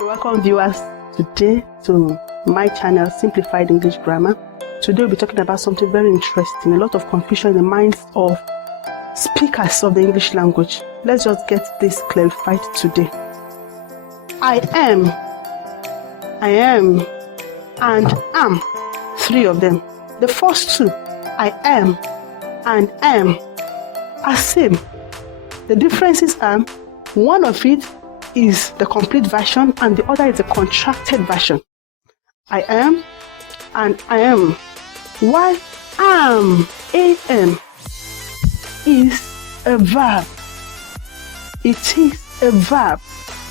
Welcome viewers today to my channel Simplified English Grammar. Today we'll be talking about something very interesting, a lot of confusion in the minds of speakers of the English language. Let's just get this clarified today. I am, and am, three of them. The first two, I am and am, are same. The differences are, one of it is the complete version and the other is the contracted version. I am and I am. While am, is a verb. It is a verb,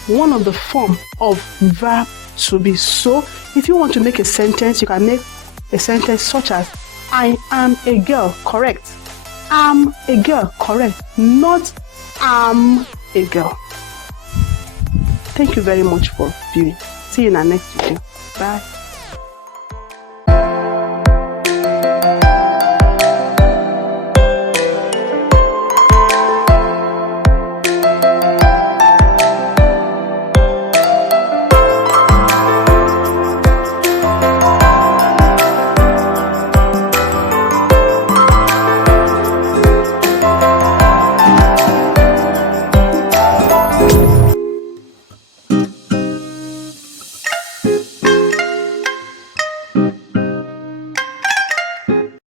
one of the form of verb to be. So if you want to make a sentence, you can make a sentence such as I am a girl, correct. Am a girl, correct. Not am a girl. Thank you very much for viewing. See you in our next video. Bye.